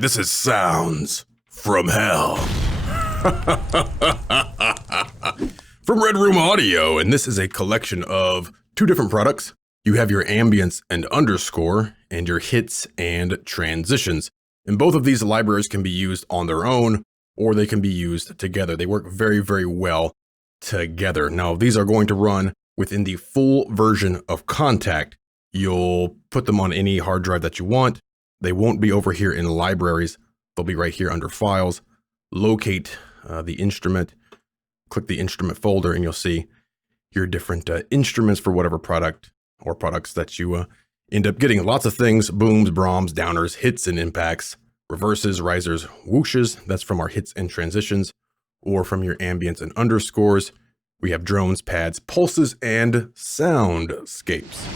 right, this is Sounds from Hell. From Red Room Audio, and this is a collection of two different products. You have your Ambience and Underscore, and your hits and transitions. And both of these libraries can be used on their own, or they can be used together. They work very, very well together. Now, these are going to run within the full version of KONTAKT. You'll put them on any hard drive that you want. They won't be over here in libraries. They'll be right here under Files. Locate the instrument, click the instrument folder, and you'll see your different instruments for whatever product or products that you end up getting. Lots of things: booms, BRAAMS, downers, hits and impacts, reverses, risers, whooshes. That's from our hits and transitions, or from your ambience and underscores. We have drones, pads, pulses, and soundscapes.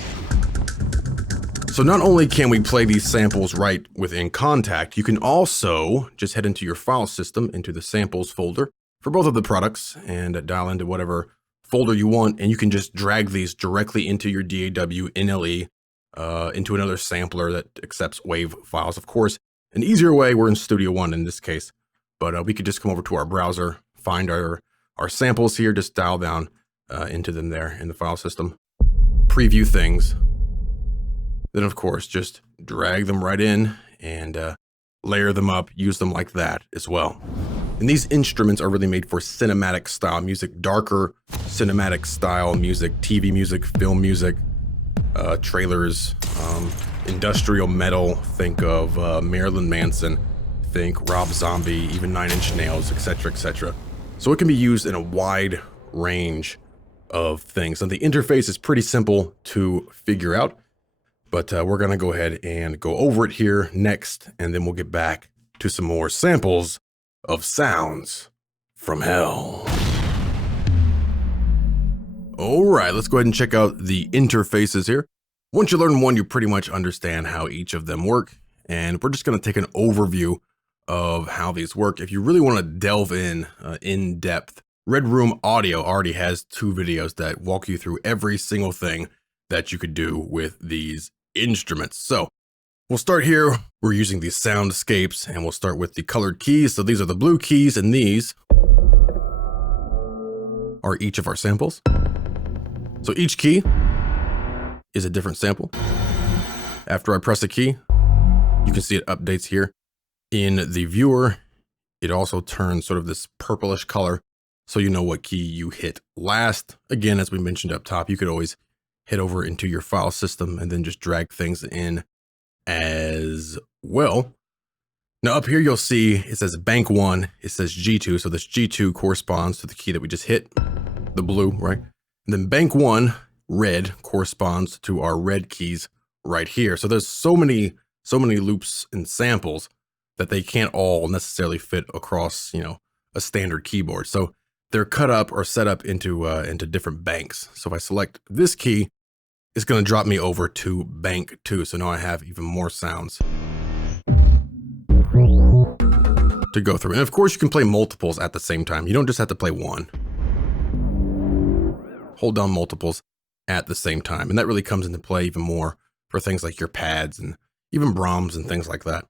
So not only can we play these samples right within KONTAKT, you can also just head into your file system, into the samples folder for both of the products, and dial into whatever folder you want, and you can just drag these directly into your DAW, NLE, into another sampler that accepts WAV files. Of course, an easier way, we're in Studio One in this case, but we could just come over to our browser, find our samples here, just dial down into them there in the file system, preview things. Then, of course, just drag them right in and layer them up, use them like that as well. And these instruments are really made for cinematic style music, darker cinematic style music, TV music, film music, trailers, industrial metal. Think of Marilyn Manson, think Rob Zombie, even 9 Inch Nails, etc., etc. So it can be used in a wide range of things. And the interface is pretty simple to figure out. But we're going to go ahead and go over it here next, and then we'll get back to some more samples of Sounds from Hell. All right, let's go ahead and check out the interfaces here. Once you learn one, you pretty much understand how each of them work, and we're just going to take an overview of how these work. If you really want to delve in depth, Red Room Audio already has 2 videos that walk you through every single thing that you could do with these instruments. So we'll start here. We're using these soundscapes, and we'll start with the colored keys. So these are the blue keys, and these are each of our samples. So each key is a different sample. After I press a key, you can see it updates here in the viewer. It also turns sort of this purplish color, so you know what key you hit last. Again, as we mentioned up top, you could always head over into your file system and then just drag things in as well. Now up here, you'll see it says bank 1, it says G2. So this G2 corresponds to the key that we just hit, the blue, right? And then bank 1, red, corresponds to our red keys right here. So there's so many loops and samples that they can't all necessarily fit across, a standard keyboard. So they're cut up or set up into different banks. So if I select this key, it's going to drop me over to bank 2. So now I have even more sounds to go through. And of course, you can play multiples at the same time. You don't just have to play one. Hold down multiples at the same time. And that really comes into play even more for things like your pads and even BRAAMS and things like that.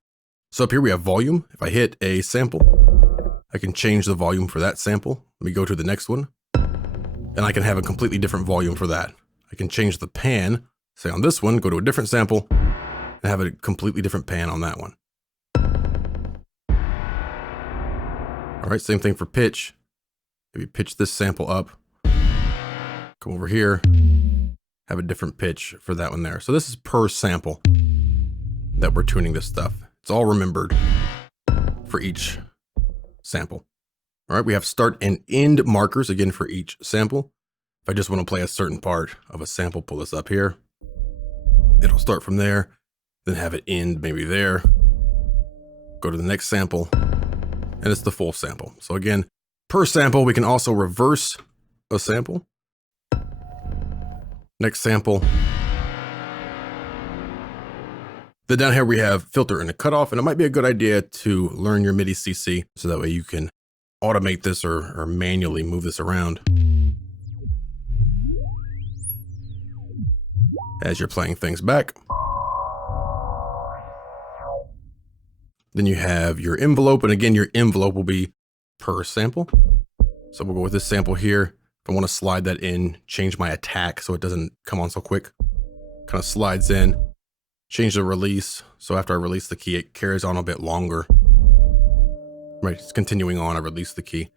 So up here we have volume. If I hit a sample, I can change the volume for that sample. Let me go to the next one, and I can have a completely different volume for that. I can change the pan, say on this one, go to a different sample, and have a completely different pan on that one. All right, same thing for pitch. Maybe pitch this sample up, come over here, have a different pitch for that one there. So this is per sample that we're tuning this stuff. It's all remembered for each sample. All right, we have start and end markers, again, for each sample. If I just want to play a certain part of a sample, pull this up here. It'll start from there, then have it end maybe there. Go to the next sample, and it's the full sample. So again, per sample, we can also reverse a sample. Next sample. Then down here we have filter and a cutoff, and it might be a good idea to learn your MIDI CC so that way you can automate this or manually move this around as you're playing things back. Then you have your envelope, and again, your envelope will be per sample. So we'll go with this sample here. If I want to slide that in, change my attack so it doesn't come on so quick. Kind of slides in, change the release. So after I release the key, it carries on a bit longer. Right, it's continuing on, I release the key.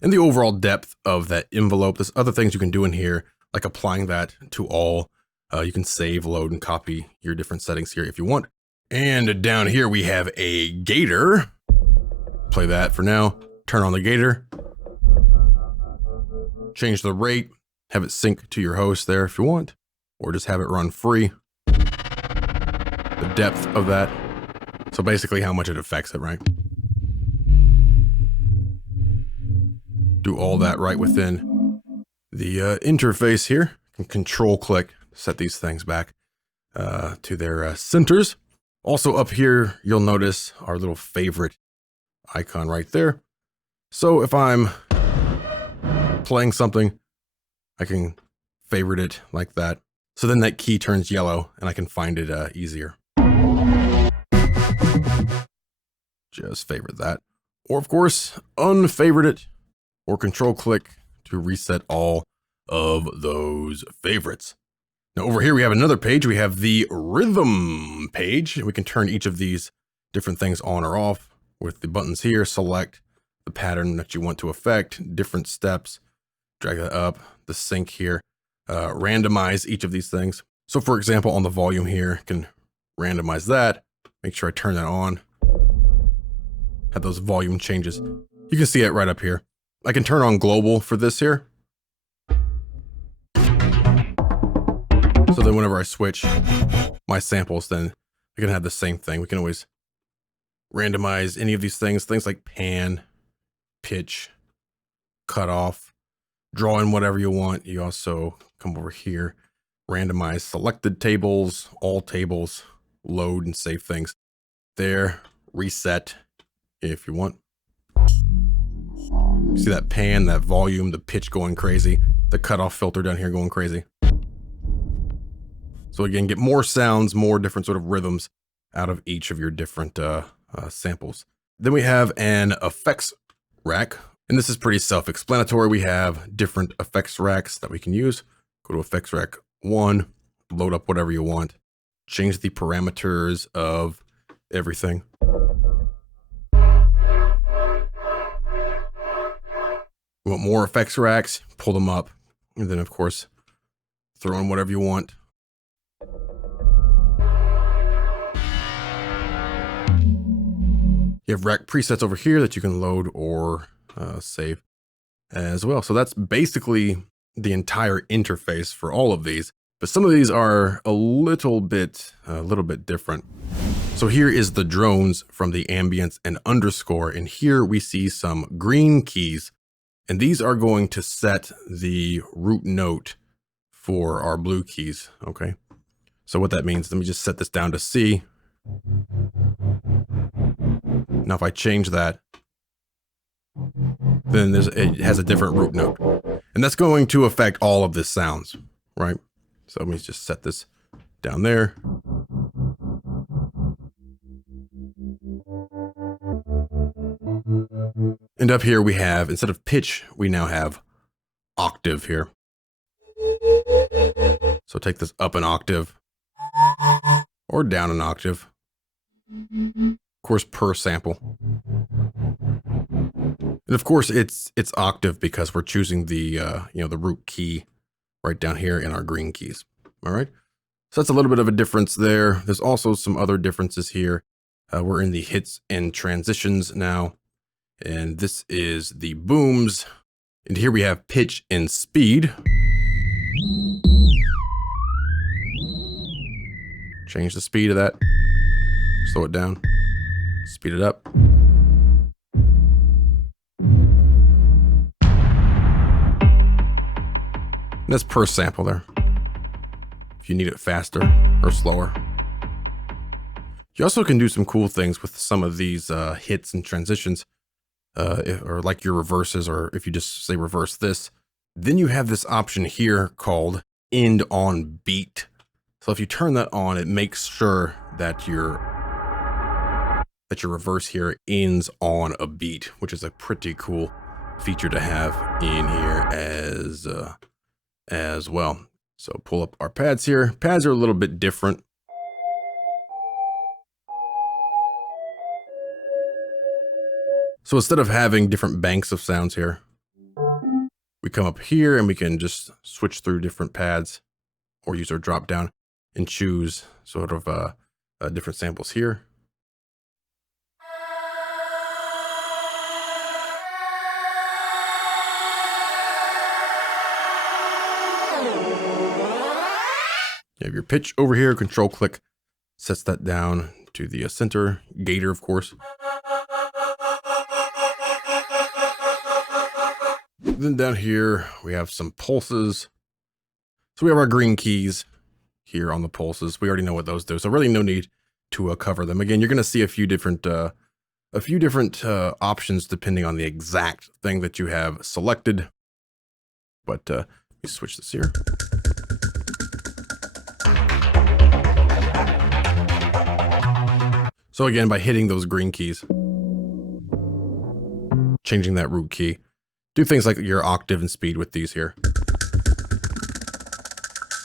And the overall depth of that envelope, there's other things you can do in here, like applying that to all. You can save, load, and copy your different settings here if you want. And down here we have a gator. Play that for now. Turn on the gator. Change the rate. Have it sync to your host there if you want. Or just have it run free. The depth of that. So basically how much it affects it, right? Do all that right within the interface here. You can control click, set these things back to their centers. Also up here, you'll notice our little favorite icon right there. So if I'm playing something, I can favorite it like that. So then that key turns yellow and I can find it easier. Just favorite that. Or of course, unfavorite it or control click to reset all of those favorites. Now over here we have another page. We have the rhythm page. We can turn each of these different things on or off with the buttons here. Select the pattern that you want to affect, different steps, drag that up, the sync here, randomize each of these things. So for example, on the volume here, I can randomize that, make sure I turn that on, have those volume changes. You can see it right up here. I can turn on global for this here. So then whenever I switch my samples, then I can have the same thing. We can always randomize any of these things like pan, pitch, cut off, draw in whatever you want. You also come over here, randomize selected tables, all tables, load and save things there, reset if you want. See that pan, that volume, the pitch going crazy, the cutoff filter down here going crazy. So again, get more sounds, more different sort of rhythms out of each of your different samples. Then we have an effects rack, and this is pretty self-explanatory. We have different effects racks that we can use. Go to effects rack 1, load up whatever you want, change the parameters of everything. You want more effects racks, pull them up, and then of course, throw in whatever you want. You have rack presets over here that you can load or save as well. So that's basically the entire interface for all of these, but some of these are a little bit different. So here is the drones from the Ambience and Underscore, and here we see some green keys, and these are going to set the root note for our blue keys, okay? So what that means, let me just set this down to C. Now if I change that, then it has a different root note. And that's going to affect all of the sounds, right? So let me just set this down there. And up here we have, instead of pitch, we now have octave here. So take this up an octave or down an octave. Of course, per sample. And of course, it's octave because we're choosing the the root key right down here in our green keys. All right. So that's a little bit of a difference there. There's also some other differences here. We're in the hits and transitions now, and this is the booms. And here we have pitch and speed. Change the speed of that. Slow it down. Speed it up. And that's per sample there. If you need it faster or slower. You also can do some cool things with some of these hits and transitions, or like your reverses, or if you just say reverse this, then you have this option here called end on beat. So if you turn that on, it makes sure that your that your reverse here ends on a beat, which is a pretty cool feature to have in here as well. So pull up our pads here. Pads are a little bit different. So instead of having different banks of sounds here, we come up here and we can just switch through different pads or use our drop down and choose sort of different samples here. You have your pitch over here, control click sets that down to the center, gator of course. Then down here we have some pulses. So we have our green keys here on the pulses. We already know what those do, so really no need to cover them. Again, you're going to see a few different options depending on the exact thing that you have selected. But let me switch this here. So again, by hitting those green keys, changing that root key, do things like your octave and speed with these here.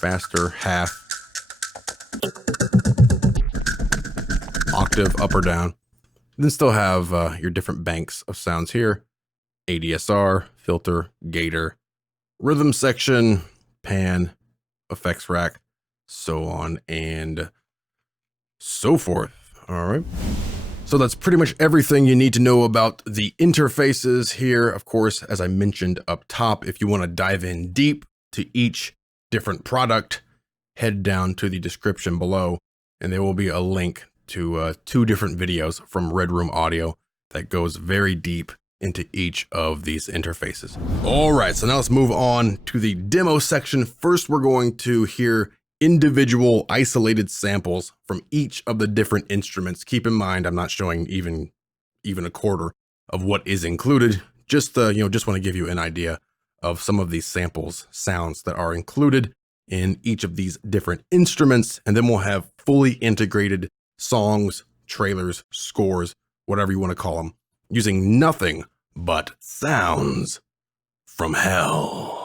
Faster, half, octave, up or down. Then still have your different banks of sounds here. ADSR, filter, gator, rhythm section, pan, effects rack, so on and so forth. All right. So that's pretty much everything you need to know about the interfaces here. Of course, as I mentioned up top, if you want to dive in deep to each different product, head down to the description below, and there will be a link to 2 different videos from Red Room Audio that goes very deep into each of these interfaces. All right, so now let's move on to the demo section. First, we're going to hear individual isolated samples from each of the different instruments. Keep in mind, I'm not showing even a quarter of what is included. Just want to give you an idea of some of these samples, sounds that are included in each of these different instruments. And then we'll have fully integrated songs, trailers, scores, whatever you want to call them, using nothing but sounds from hell.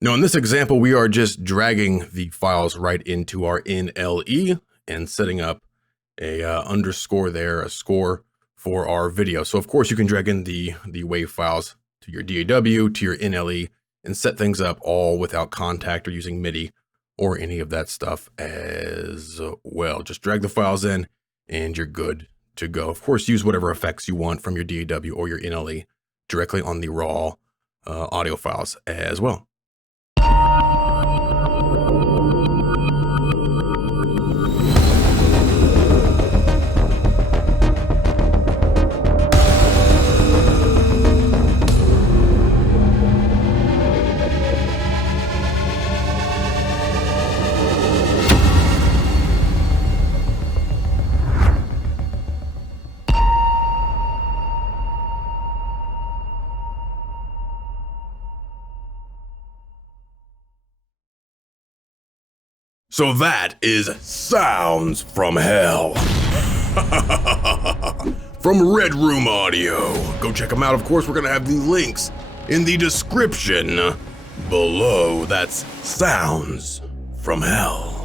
Now in this example, we are just dragging the files right into our NLE and setting up a underscore there, a score for our video. So of course you can drag in the WAV files to your DAW, to your NLE, and set things up all without Kontakt or using MIDI or any of that stuff as well. Just drag the files in and you're good to go. Of course, use whatever effects you want from your DAW or your NLE directly on the raw audio files as well. So that is Sounds from Hell from Red Room Audio. Go check them out. Of course, we're going to have the links in the description below. That's Sounds from Hell.